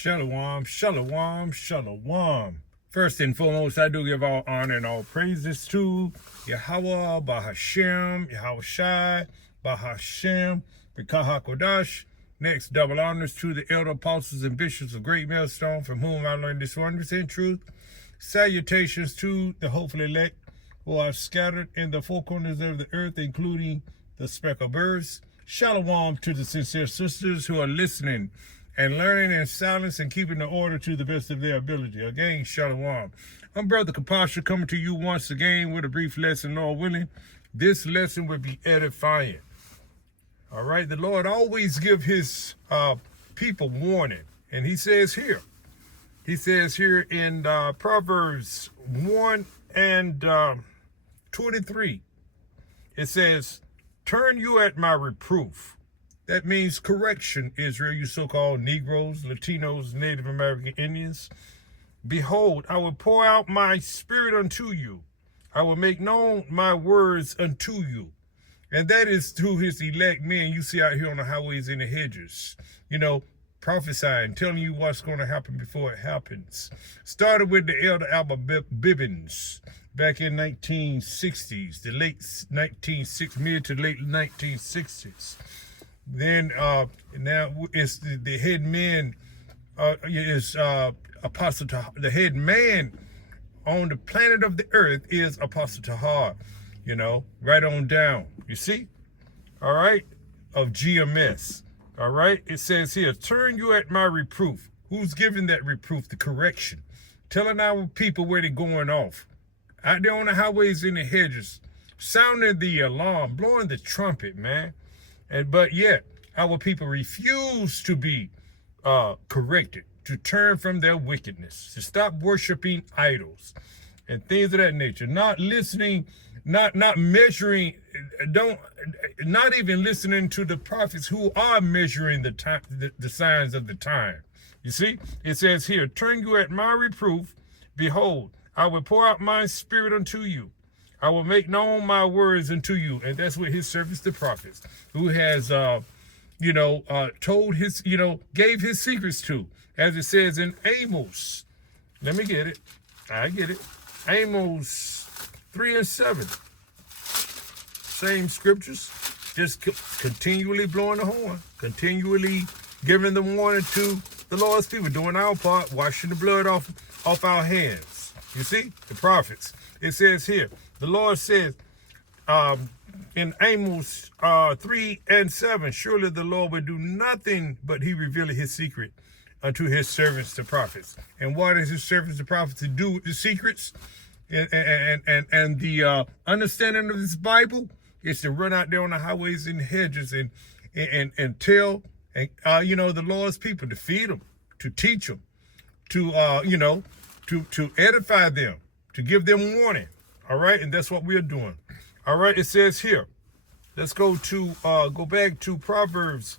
Shalom, shalom, shalom. First and foremost, I do give all honor and all praises to Yahweh, Bahashem, Yahweh Shai, Bahashem, B'Kahakodash. Next, double honors to the elder apostles and bishops of Great Millstone, from whom I learned this wondrous and truth. Salutations to the hopeful elect who are scattered in the four corners of the earth, including the speckled birds. Shalom to the sincere sisters who are listening and learning in silence and keeping the order to the best of their ability. Again, shalom. I'm Brother Kapasha coming to you once again with a brief lesson, Lord willing. This lesson will be edifying. All right, the Lord always give his people warning. And he says here in Proverbs 1 and 23, it says, "Turn you at my reproof." That means correction, Israel, you so-called Negroes, Latinos, Native American Indians. "Behold, I will pour out my spirit unto you. I will make known my words unto you." And that is to his elect men you see out here on the highways and the hedges. You know, prophesying, telling you what's going to happen before it happens. Started with the elder Albert Bibbins back in 1960s, the late 1960s, mid to late 1960s. Then now it's the head man is Apostle Tahar. The head man on the planet of the earth is Apostle Tahar, you know, right on down. You see? All right? Of GMS. All right? It says here, "Turn you at my reproof." Who's giving that reproof? The correction. Telling our people where they're going off. Out there on the highways and the hedges. Sounding the alarm, blowing the trumpet, man. But yet, our people refuse to be corrected, to turn from their wickedness, to stop worshiping idols and things of that nature. Not listening, not measuring, not even listening to the prophets who are measuring the time, the signs of the time. You see, it says here, "Turn you at my reproof. Behold, I will pour out my spirit unto you. I will make known my words unto you." And that's what his servants, the prophets, who has, told his, gave his secrets to, as it says in Amos. Let me get it. I get it. Amos 3 and 7. Same scriptures, just continually blowing the horn, continually giving the warning to the Lord's people, doing our part, washing the blood off our hands. You see, the prophets. It says here, the Lord says in Amos 3 and 7, "Surely the Lord will do nothing but he revealed his secret unto his servants, the prophets." And what is his servants, the prophets, to do with the secrets and the understanding of this Bible? Is to run out there on the highways and hedges and tell, the Lord's people, to feed them, to teach them, to edify them, to give them warning. All right, and that's what we're doing. All right, it says here, let's go back to Proverbs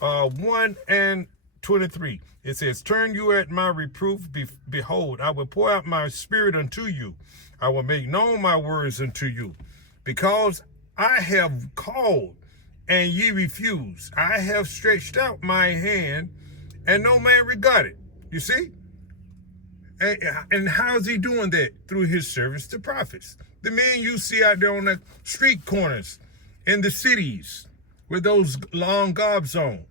1 and 23. It says, "Turn you at my reproof. Behold, I will pour out my spirit unto you. I will make known my words unto you. Because I have called, and ye refuse. I have stretched out my hand, and no man regarded." You see? And how's he doing that? Through his servants, the prophets. The men you see out there on the street corners in the cities with those long garbs on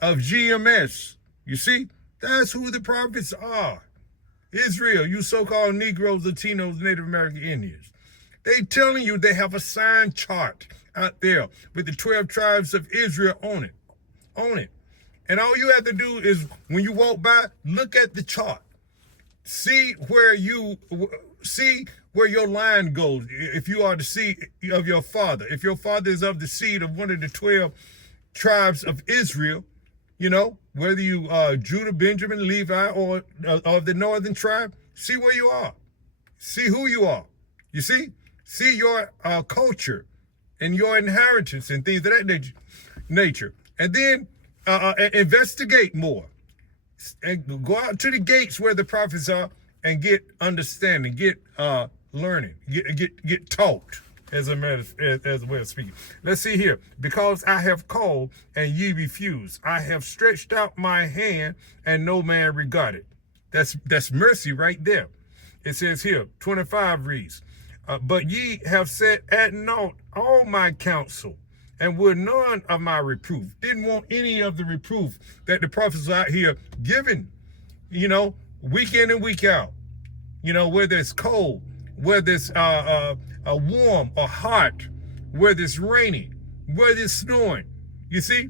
of GMS. You see? That's who the prophets are. Israel, you so-called Negroes, Latinos, Native American Indians. They telling you they have a sign chart out there with the 12 tribes of Israel on it. And all you have to do is, when you walk by, look at the chart. See where your line goes. If you are the seed of your father, if your father is of the seed of one of the 12 tribes of Israel, whether you Judah, Benjamin, Levi, or of the northern tribe, see where you are. See who you are. You see? See your culture and your inheritance and things of that nature. And then investigate more. And go out to the gates where the prophets are and get understanding, get learning, get taught. as a matter as a way of speaking. Let's see here. Because I have called and ye refused. I have stretched out my hand and no man regarded. That's mercy right there. It says here, 25 reads, but ye have set at naught all my counsel and would none of my reproof. Didn't want any of the reproof that the prophets out here giving, week in and week out. Whether it's cold, whether it's warm or hot, whether it's raining, whether it's snowing. You see,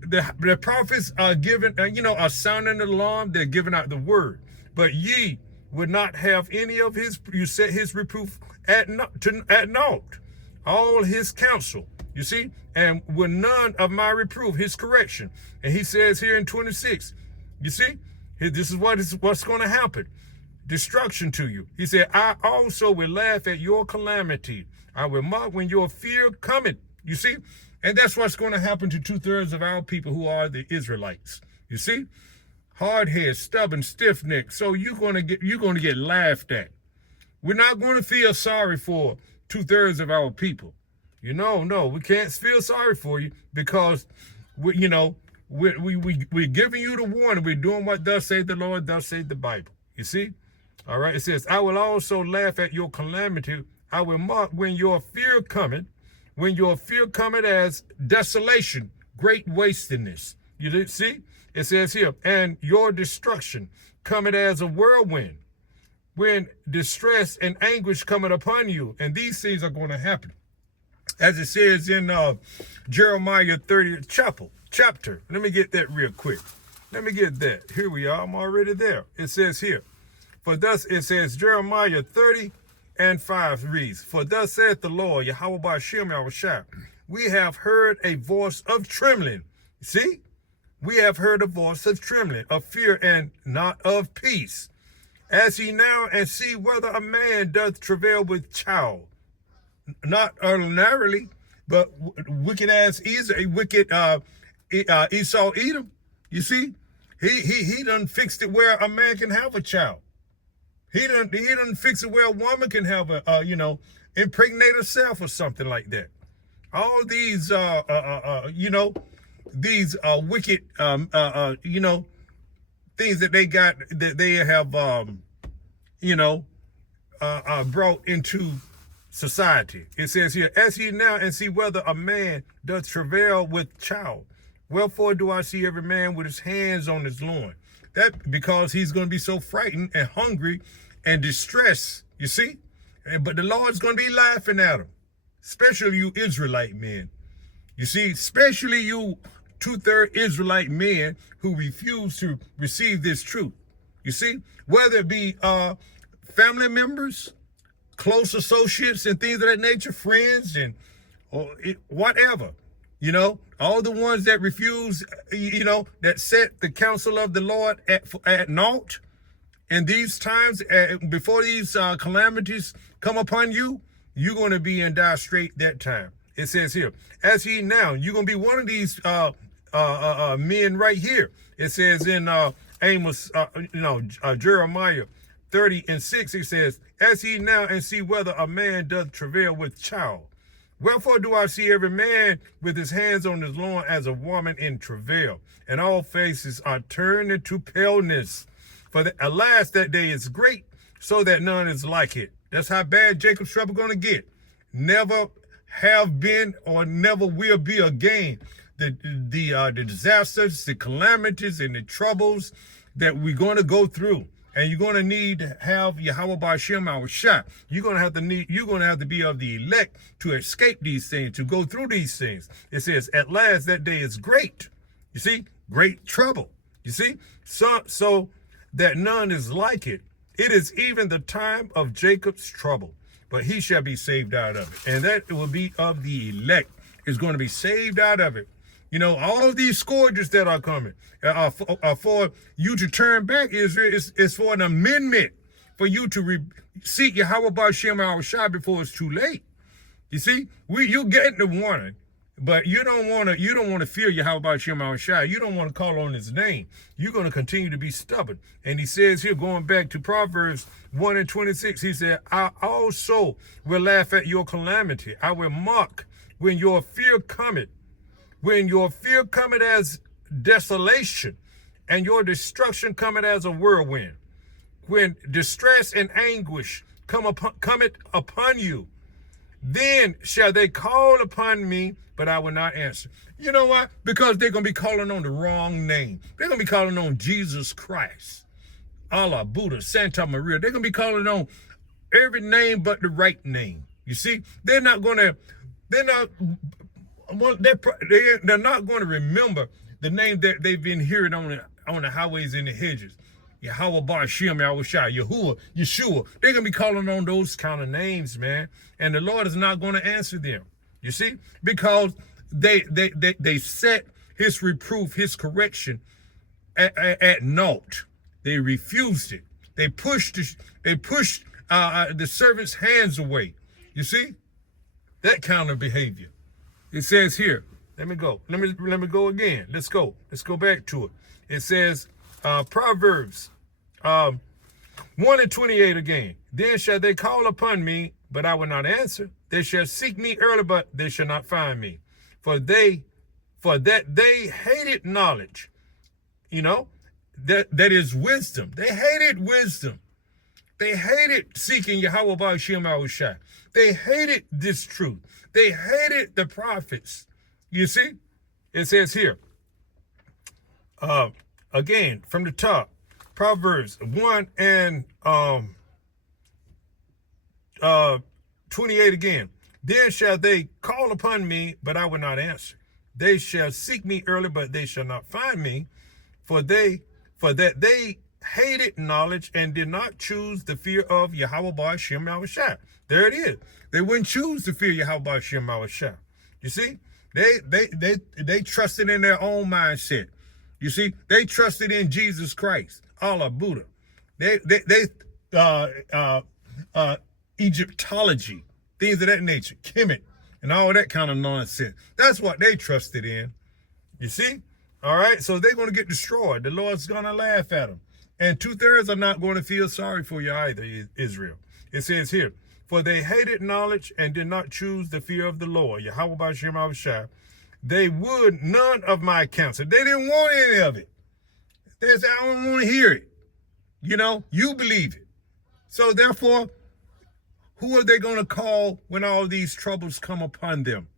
the prophets are giving, are sounding the alarm. They're giving out the word. But ye would not have any of you set his reproof at naught, all his counsel. You see, and with none of my reproof, his correction. And he says here in 26, you see, this is what's going to happen. Destruction to you. He said, I also will laugh at your calamity. I will mock when your fear cometh. You see? And that's what's going to happen to 2/3 of our people who are the Israelites. You see? Hard-headed, stubborn, stiff-necked. So you're going to get laughed at. We're not going to feel sorry for 2/3 of our people. No, we can't feel sorry for you because we're giving you the warning. We're doing what thus saith the Lord, thus saith the Bible. You see? All right. It says, I will also laugh at your calamity. I will mock when your fear cometh as desolation, great wastiness. You see? It says here, and your destruction cometh as a whirlwind, when distress and anguish cometh upon you. And these things are going to happen. As it says in Jeremiah 30th chapter. Let me get that real quick. Let me get that. Here we are. I'm already there. It says here, for thus it says, Jeremiah 30:5 reads, for thus saith the Lord, Yahweh Ba'ashem Yahushua, we have heard a voice of trembling. See? We have heard a voice of trembling, of fear and not of peace. As ye now and see whether a man doth travail with child. Not ordinarily, but wicked Esau Edom. You see? He done fixed it where a man can have a child. He done fix it where a woman can have impregnate herself or something like that. All these, these wicked, things that they got, that they have, brought into society. It says here, as ye now and see whether a man doth travail with child. Wherefore do I see every man with his hands on his loin? That because he's going to be so frightened and hungry and distressed, you see? But the Lord's going to be laughing at him, especially you Israelite men. You see, especially you 2/3 Israelite men who refuse to receive this truth. You see, whether it be family members, close associates and things of that nature, friends and whatever, all the ones that refuse, that set the counsel of the Lord at naught. And these times, before these calamities come upon you, you're going to be in dire strait that time. It says here, as ye now, you're going to be one of these men right here. It says in Jeremiah 30:6, it says, as ye now and see whether a man doth travail with child. Wherefore do I see every man with his hands on his loin as a woman in travail, and all faces are turned into paleness. For alas, that day is great, so that none is like it. That's how bad Jacob's trouble going to get. Never have been or never will be again. The disasters, the calamities, and the troubles that we're going to go through. And you're going to need to have Yahweh Ba'ashem Yahushua. You're going to have to be of the elect to escape these things, to go through these things. It says, at last that day is great. You see, great trouble. You see, so that none is like it. It is even the time of Jacob's trouble, but he shall be saved out of it. And that will be of the elect is going to be saved out of it. All of these scourges that are coming are for you to turn back. Is for an amendment for you to seek Yahweh Ba'ashem Yahushua before it's too late. You see, you're getting the warning. But you don't want to fear Yahweh Shem Shai. You don't want to call on his name. You're going to continue to be stubborn. And he says here, going back to Proverbs 1:26, he said, I also will laugh at your calamity. I will mock when your fear cometh. When your fear cometh as desolation, and your destruction cometh as a whirlwind. When distress and anguish cometh upon you, then shall they call upon me, but I will not answer. You know why? Because they're going to be calling on the wrong name. They're going to be calling on Jesus Christ, Allah, Buddha, Santa Maria. They're going to be calling on every name but the right name. You see, they're not going to remember the name that they've been hearing on the highways and the hedges. Yahweh Bar Shem Yahushua, Yahuwah, Yeshua. They're going to be calling on those kind of names, man. And the Lord is not going to answer them. You see? Because they set his reproof, his correction at naught. They refused it. They pushed the servant's hands away. You see? That kind of behavior. It says here, let me go again. Let's go back to it. It says, Proverbs 1:28 again. Then shall they call upon me, but I will not answer. They shall seek me early, but they shall not find me. For that they hated knowledge. You know, that is wisdom. They hated wisdom. They hated seeking Yahweh Ba Shem Yahushua. They hated this truth. They hated the prophets. You see? It says here, again, from the top, Proverbs 1:28 again. Then shall they call upon me, but I will not answer. They shall seek me early, but they shall not find me. For that they hated knowledge and did not choose the fear of Yahweh Ba Shem Yahushua. There it is. They wouldn't choose the fear of Yahweh Ba Shem Yahushua. You see? They trusted in their own mindset. You see? They trusted in Jesus Christ, Allah, Buddha. Egyptology, things of that nature, Kemet, and all that kind of nonsense. That's what they trusted in. You see? All right? So they're going to get destroyed. The Lord's going to laugh at them. And 2/3 are not going to feel sorry for you either, Israel. It says here, for they hated knowledge and did not choose the fear of the Lord, Yahweh Ba Shem Yahushua. They would none of my counsel. They didn't want any of it. They said, I don't want to hear it. You know, you believe it. So therefore, who are they going to call when all these troubles come upon them?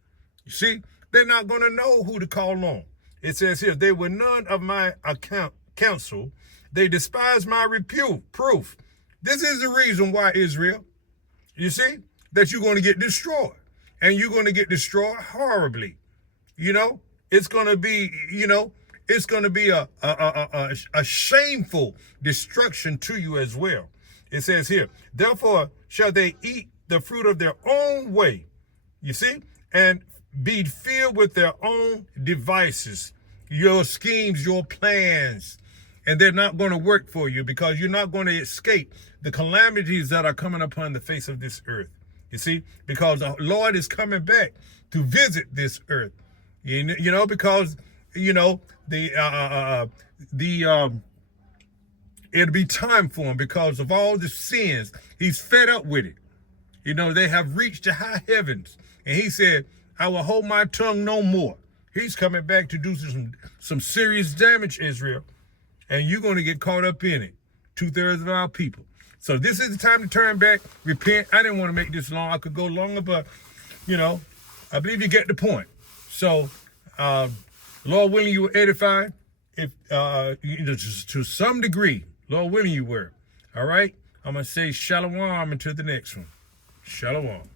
You see, they're not going to know who to call on. It says here, they were none of my counsel. They despised my reproof. This is the reason why, Israel, you see, that you're going to get destroyed. And you're going to get destroyed horribly. You know, it's going to be, it's going to be a shameful destruction to you as well. It says here, therefore shall they eat the fruit of their own way, you see, and be filled with their own devices, your schemes, your plans, and they're not going to work for you because you're not going to escape the calamities that are coming upon the face of this earth, you see, because the Lord is coming back to visit this earth. Because, it'll be time for him because of all the sins. He's fed up with it. They have reached the high heavens. And he said, I will hold my tongue no more. He's coming back to do some serious damage, Israel. And you're going to get caught up in it. 2/3 of our people. So this is the time to turn back, repent. I didn't want to make this long. I could go longer, but, I believe you get the point. So, Lord willing, you were edified. If to some degree, Lord willing, you were. All right? I'm going to say shalom until the next one. Shalom.